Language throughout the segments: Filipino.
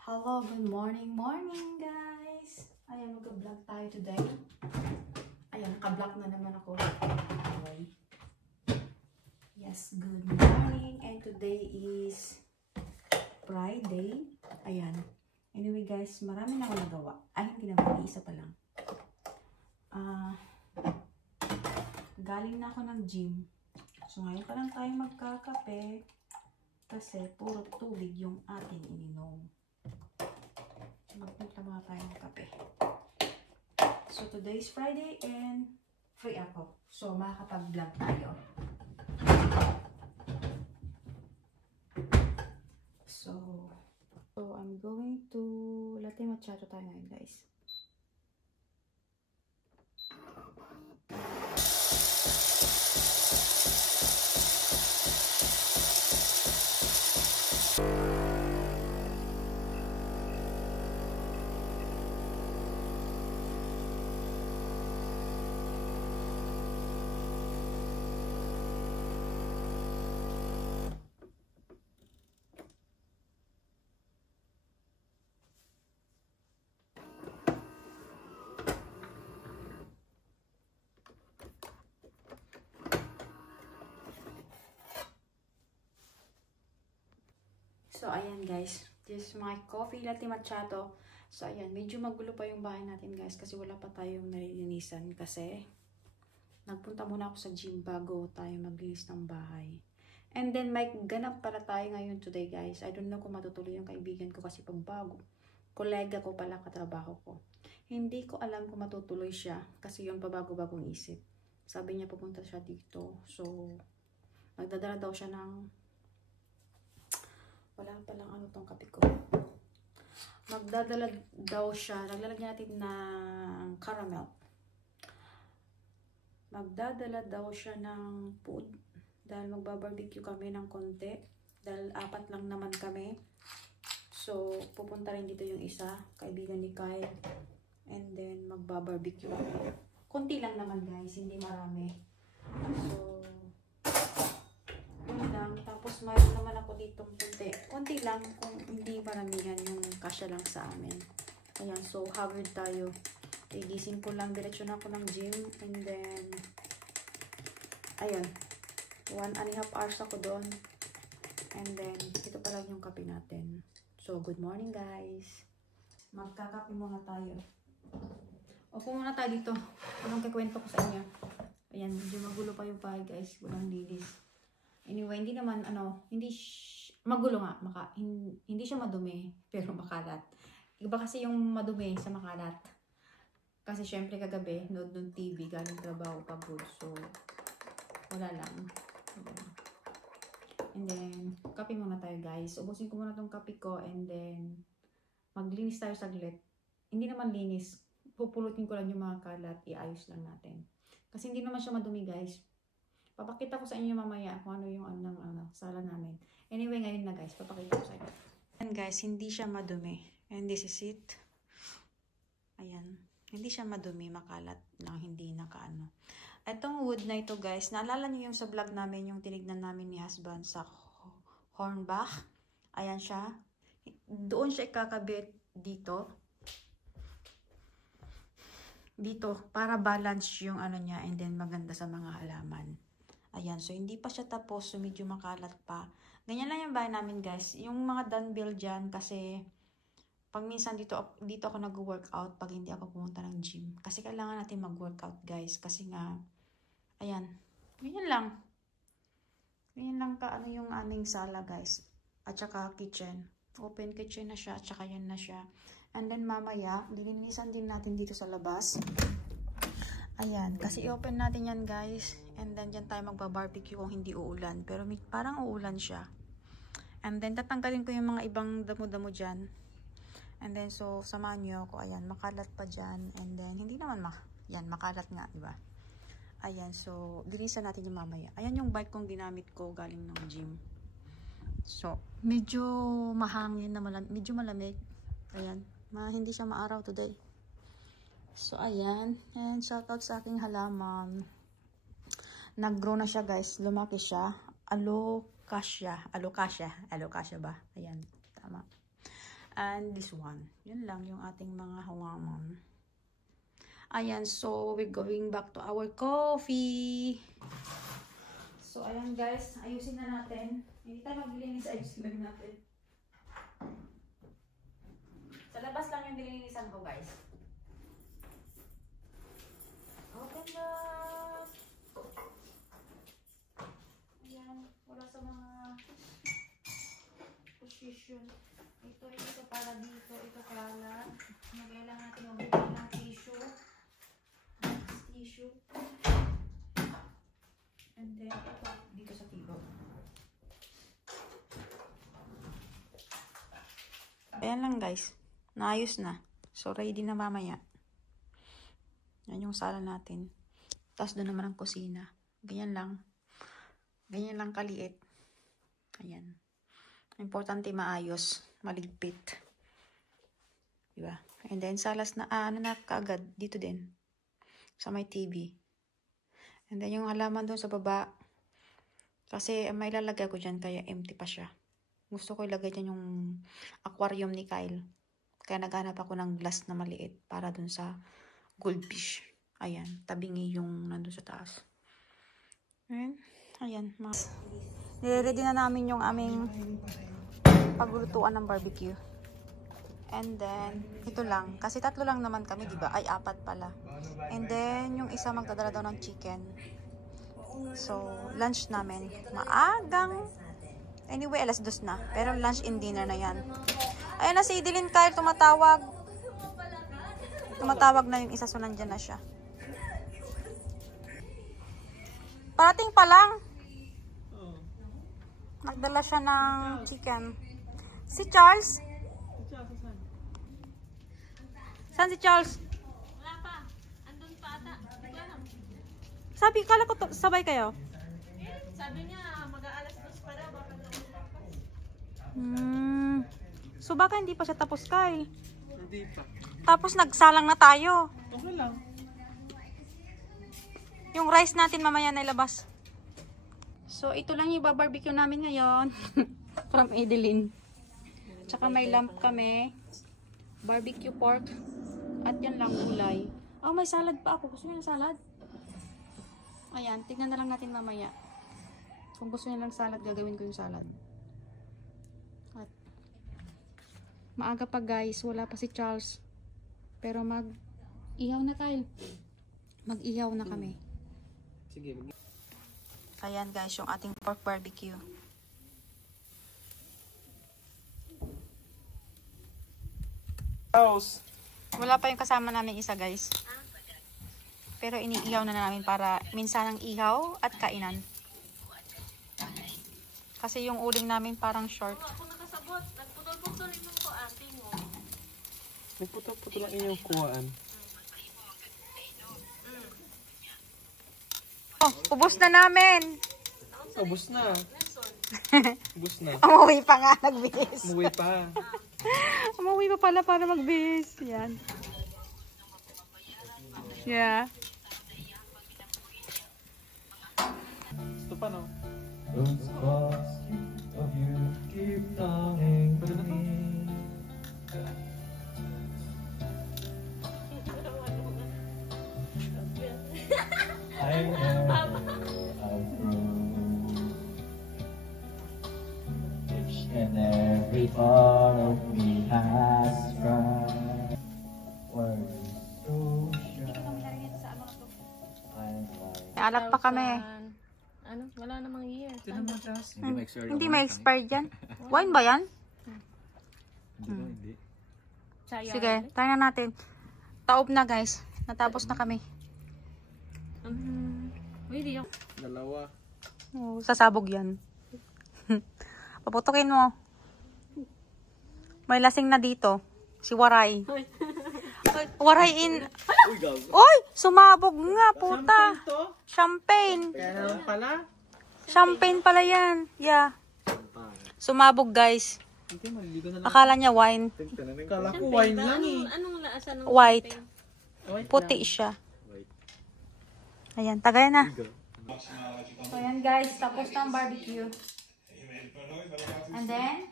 Hello, good morning guys! Ayan, mag-vlog tayo today. Ayan, naka-vlog na naman ako. Anyway. Yes, good morning. And today is Friday. Ayan. Anyway guys, marami na ako nagawa. Ay, hindi naman, isa pa lang. Galing na ako ng gym. So ngayon pa lang tayo magkakape. Kasi puro tubig yung ating ininom. Magpunta mga tayo ng kape. So, today is Friday and free ako. So, makakapag-vlog tayo. So, I'm going to latte macchiato tayo ngayon, guys. So, ayan guys. This is my coffee latte macchiato. So, ayan. Medyo magulo pa yung bahay natin guys. Kasi wala pa tayong nalilinisan. Kasi, nagpunta muna ako sa gym bago tayo maglinis ng bahay. And then, may ganap para tayo ngayon today guys. I don't know kung matutuloy yung kaibigan ko kasi pagbago. Kolega ko pala, katrabaho ko. Hindi ko alam kung matutuloy siya. Kasi yun pabago-bagong isip. Sabi niya pupunta siya dito. So, magdadala daw siya ng wala palang ano tong kape ko. Magdadala daw siya. Naglalagyan natin ng caramel. Magdadala daw siya ng food. Dahil magbabarbecue kami ng konti. Dahil 4 lang naman kami. So, pupunta rin dito yung isa. Kaibigan ni Kyle. And then, magbabarbecue kami. Konti lang naman guys. Hindi marami. So, lang. Tapos mayroon naman ako ditong konti lang kung hindi maramihan yung kasya lang sa amin. Ayan, so haggard tayo. Igising ko lang, diretsyo na ako ng gym and then ayan, 1.5 hours ako doon and then ito pa lang yung kape natin. So good morning guys, magkakape muna tayo. Opo muna tayo dito. Anong kikwento ko sa inyo? Ayan, medyo magulo pa yung bahay guys, walang lilis. Anyway, hindi naman, magulo nga, hindi siya madumi, pero makalat. Iba kasi yung madumi sa makalat. Kasi syempre kagabi, nood ng TV, galing trabaho, pagod, so, wala lang. And then, kape muna tayo guys. Ubusin ko muna tong kape ko, and then, maglinis tayo saglit. Hindi naman linis, pupulutin ko lang yung mga kalat, iayos lang natin. Kasi hindi naman siya madumi guys. Papakita ko sa inyo mamaya kung ano yung sala namin. Anyway, ngayon na guys, papakita ko sa inyo. Ayan guys, hindi siya madumi. And this is it. Ayan. Hindi siya madumi, makalat lang, hindi nakaano. Itong wood na ito guys, naalala niyo yung sa vlog namin, yung tinignan namin ni husband sa Hornbach. Ayan siya. Doon siya ikakabit dito. Dito, para balance yung ano niya and then maganda sa mga halaman. Ayan, so hindi pa siya tapos, so medyo makalat pa. Ganyan lang yung bahay namin guys. Yung mga dumbbell dyan, kasi pag minsan dito ako nag-workout pag hindi ako pumunta ng gym. Kasi kailangan natin mag-workout guys. Kasi nga, ayan, ganyan lang. Ganyan lang ka, ano yung aming sala guys. At saka kitchen. Open kitchen na siya, at saka yan na siya. And then mamaya, lilinisan din natin dito sa labas. Ayan, kasi i-open natin yan guys. And then dyan tayo magba-barbecue kung hindi uulan. Pero parang uulan siya. And then tatanggalin ko yung mga ibang damo-damo dyan. And then so samahan nyo ako. Ayan, makalat pa dyan. And then hindi naman yan, makalat nga, diba? Ayan, so linisan natin yung mamaya. Ayan yung bike kong ginamit ko galing ng gym. So, medyo mahangin na medyo malamig. Ayan, hindi siya maaraw today. So, ayan. And shoutout sa aking halaman. Nag-grow na siya, guys. Lumaki siya. Alocasia ba? Ayan, tama. and this one. Yun lang yung ating mga halaman. Ayan, so we're going back to our coffee. So, ayan guys, ayusin na natin. Hindi tayo maglilinis, ayusin lang natin. Sa labas lang yung nililinisan ko, guys. Open up! Ayan, wala sa mga position. Ito para dito, ito kalat. Magkailangan natin magbigay ng tissue. Tissue. And then, ito, dito sa table. Ayan lang guys. Naayos na. So, ready na mamaya. Yan yung sala natin. Tapos doon naman ang kusina. Ganyan lang. Ganyan lang kaliit. Ayan. Importante maayos. Maligpit. Diba? And then, salas na, ano na kaagad. Dito din. Sa may TV. And then, yung halaman doon sa baba, kasi may lalagay ko dyan, kaya empty pa siya. Gusto ko ilagay dyan yung aquarium ni Kyle. Kaya naghanap ako ng glass na maliit para doon sa goldfish. Ayan, tabingi yung nandun sa taas. Ayan. Nire-ready na namin yung aming paglulutuan ng barbecue. And then, ito lang. Kasi 3 lang naman kami, diba? Ay, 4 pala. And then, yung isa magdadala daw ng chicken. So, lunch namin. Maagang. Anyway, 2:00 na. Pero lunch and dinner na yan. Ayan na si Idilin Kyle, tumatawag. Tumatawag na yung isa, so nandyan na siya. Parating pa lang. Nagdala siya ng chicken. Si Charles? Saan si Charles? Wala pa. Andun pa ata. Sabi, kala ko sabay kayo. Sabi niya, mag-aalas 2 pa daw. Baka lumalapas. So baka hindi pa siya tapos, Kyle. Hindi pa. Tapos nagsalang na tayo. Okay lang. Yung rice natin mamaya na ilabas. So ito lang yung barbecue namin ngayon. From Edeline. Tsaka may lamp kami. Barbecue pork. At yan lang gulay. Oh, may salad pa ako. Gusto niyo ng salad? Ayan, tignan na lang natin mamaya. Kung gusto niyo ng salad, gagawin ko yung salad. At maaga pa guys, wala pa si Charles. Pero mag-ihaw na tayo. Mag-ihaw na kami. Sige. Ayan guys, yung ating pork barbecue. House. Wala pa yung kasama namin isa guys. Pero iniihaw na namin para minsan ang ihaw at kainan. Kasi yung uling namin parang short. Ako nakasabot. Nagputol-putol yung ko ating mo. Nagputol-putol lang inyong kuhaan. Oh, ubos na namin. Ubus na. Ubus na. Umuwi pa nga, nagbihis. Umuwi pa. Umuwi pa pala para magbihis. Yan. Yeah. Ito pa no? Those thoughts of you keep longing for me. I never outgrow each and every part of me has tried. Words so shy. I'm like May alak pa kami. Ano? Wala namang year. Hindi may expired yan. Wine ba yan? Hindi. Sige, tayo na natin. Taob na guys. Natapos na kami. Uy, di yung... Dalawa. Oh, sasabog yan. Paputukin mo. May lasing na dito. Si Waray. Waray in... Uy! Sumabog nga, puta. Champagne. Kaya naman pala. Champagne pala yan. Yeah. Sumabog guys. Hindi, maliligo na lang. Akala niya wine. Kala ko wine lang eh. Anong laasa ng White. White Puti siya. Ayan, tagay na. So ayan guys, tapos na ang barbecue. And then,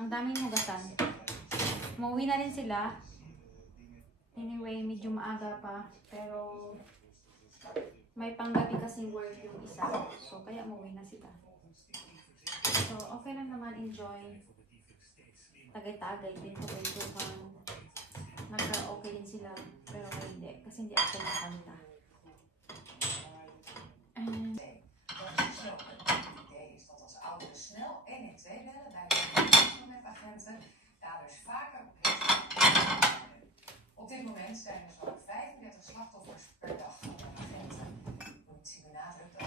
ang daming hugasan. Mauwi na rin sila. Anyway, medyo maaga pa. Pero may panggabi kasi work yung isa. So, kaya mauwi na sila. So, okay lang naman. Enjoy. Tagay-tagay din ko kwentuhan. Nagka-okay din sila. Pero hindi. Kasi hindi ako makanta. Is dat als ouderen snel 112 bellen bij de met agenten, daders vaker op Op dit moment zijn er zo'n 35 slachtoffers per dag van de agenten. De politie benadrukt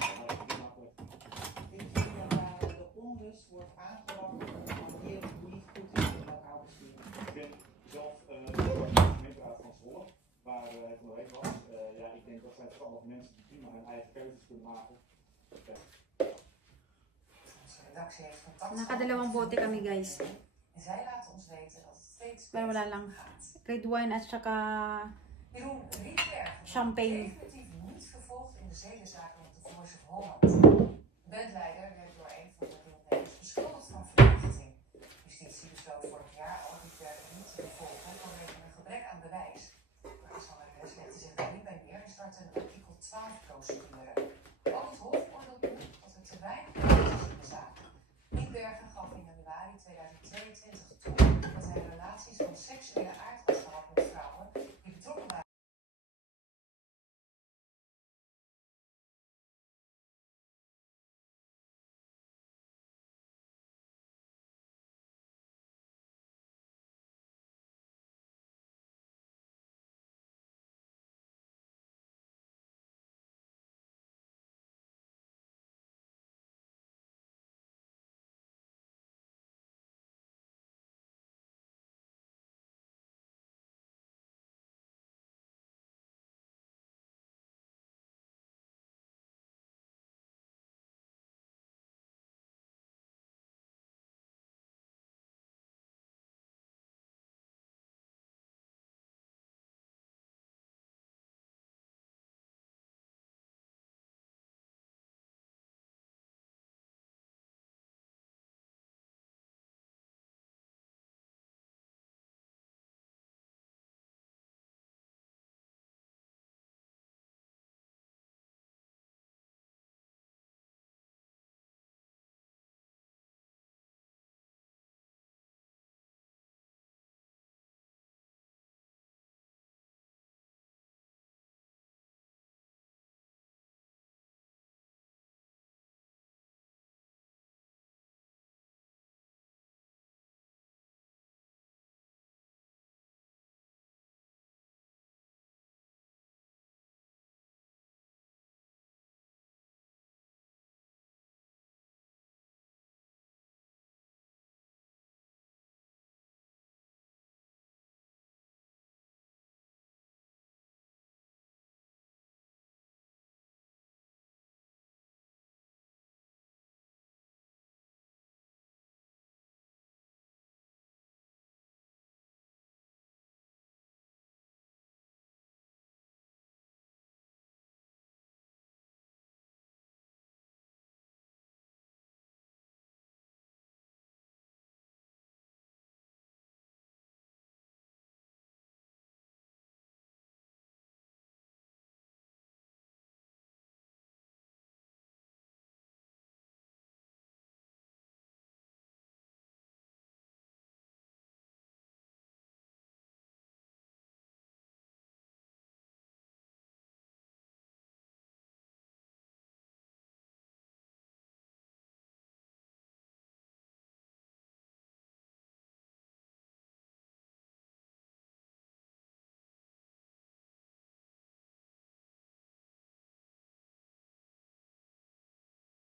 dat de onrust wordt aangebracht om hier niet goed te doen met ouders. Ik ben zelf de gemeenteraad van Zwolle, waar het nog even was. Ja, ik denk dat zijn verstandige mensen die prima hun eigen keuzes kunnen maken. Onze redactie heeft contact Nakadalawang bote kami, guys. en zij laten ons weten dat het steeds Pero wala lang. gaat. Red wine at saka Jeroen Rietberg wordt champagne. definitief niet vervolgd in de zedenzaken op de Voice of Holland. De bandleider werd door een van de deelnemers beschuldigd van verkrachting. Justitie besloot vorig jaar al Rietberg niet te vervolgen vanwege een gebrek aan bewijs. De Alexander slechte zich daar niet bij neer en startte een artikel 12 procedure.